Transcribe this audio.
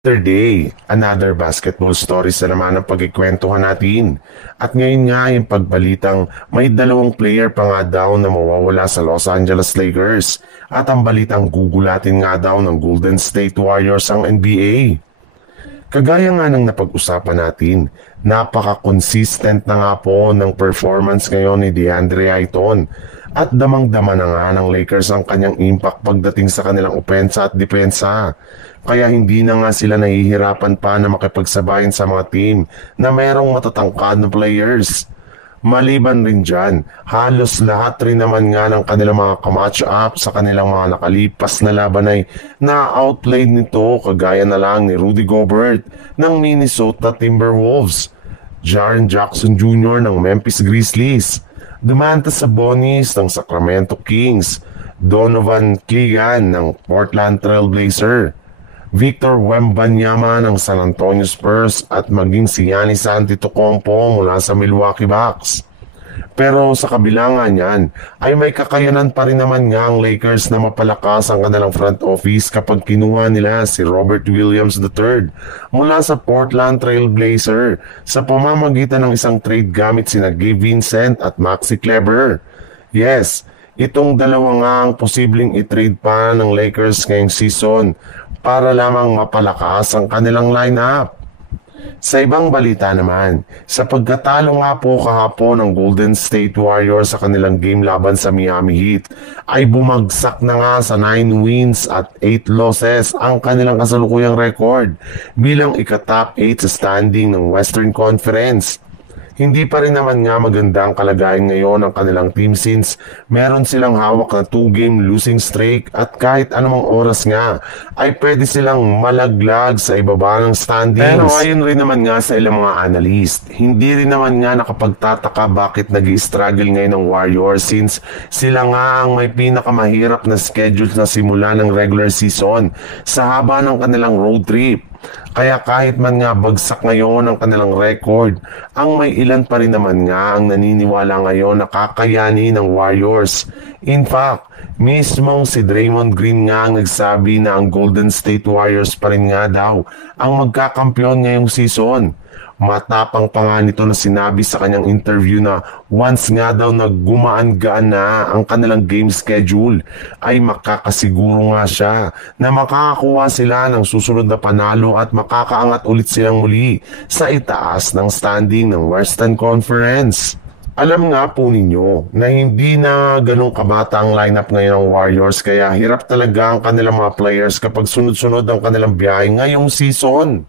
Another day, another basketball stories na naman ang pagkikwentuhan natin. At ngayon nga yung pagbalitang may dalawang player pa nga daw na mawawala sa Los Angeles Lakers. At ang balitang gugulatin nga daw ng Golden State Warriors ang NBA. Kagaya nga ng napag-usapan natin, napaka-consistent na nga po ng performance ngayon ni DeAndre Ayton. At damang-dama na nga ng Lakers ang kanyang impact pagdating sa kanilang opensa at depensa. Kaya hindi na nga sila nahihirapan pa na makipagsabayin sa mga team na mayroong matatangkad na players. Maliban rin dyan, halos lahat rin naman nga ng kanilang mga kamatch up sa kanilang mga nakalipas na laban ay na-outplayed nito kagaya na lang ni Rudy Gobert ng Minnesota Timberwolves, Jaren Jackson Jr. ng Memphis Grizzlies, Domantas Sabonis ng Sacramento Kings, Donovan Keegan ng Portland Trail Blazers, Victor Wembanyama ng San Antonio Spurs at maging si Giannis Antetokounmpo mula sa Milwaukee Bucks. Pero sa kabila nga niyan, ay may kakayanan pa rin naman nga ang Lakers na mapalakas ang kanilang front office kapag kinuha nila si Robert Williams III mula sa Portland Trail Blazers sa pamamagitan ng isang trade gamit sina Gabe Vincent at Maxi Kleber. Yes, itong dalawa nga ang posibleng i-trade pa ng Lakers ngayong season para lamang mapalakas ang kanilang lineup. Sa ibang balita naman, sa pagkatalo nga po kahapon ng Golden State Warriors sa kanilang game laban sa Miami Heat, ay bumagsak na nga sa 9 wins at 8 losses ang kanilang kasalukuyang record bilang ika-top 8 sa standing ng Western Conference. Hindi pa rin naman nga maganda ang kalagayan ngayon ng kanilang team since meron silang hawak na 2-game losing streak at kahit anumang oras nga ay pwede silang malaglag sa ibaba ng standings. Pero ayon rin naman nga sa ilang mga analyst, hindi rin naman nga nakapagtataka bakit nag-i-struggle ngayon ng Warriors since sila nga ang may pinakamahirap na schedule na simula ng regular season sa haba ng kanilang road trip. Kaya kahit man nga bagsak ngayon ang kanilang record, ang may ilan pa rin naman nga ang naniniwala ngayon na kakayanin ng Warriors. In fact, mismong si Draymond Green nga ang nagsabi na ang Golden State Warriors pa rin nga daw ang magkakampiyon ngayong season. Matapang pa nga nito na sinabi sa kanyang interview na once nga daw naggumaan-gaan na ang kanilang game schedule ay makakasiguro nga siya na makakakuha sila ng susunod na panalo at makakaangat ulit silang muli sa itaas ng standing ng Western Conference. Alam nga po ninyo na hindi na ganong kabata ang lineup ngayon ng Warriors kaya hirap talaga ang kanilang mga players kapag sunod-sunod ang kanilang biyahe ngayong season.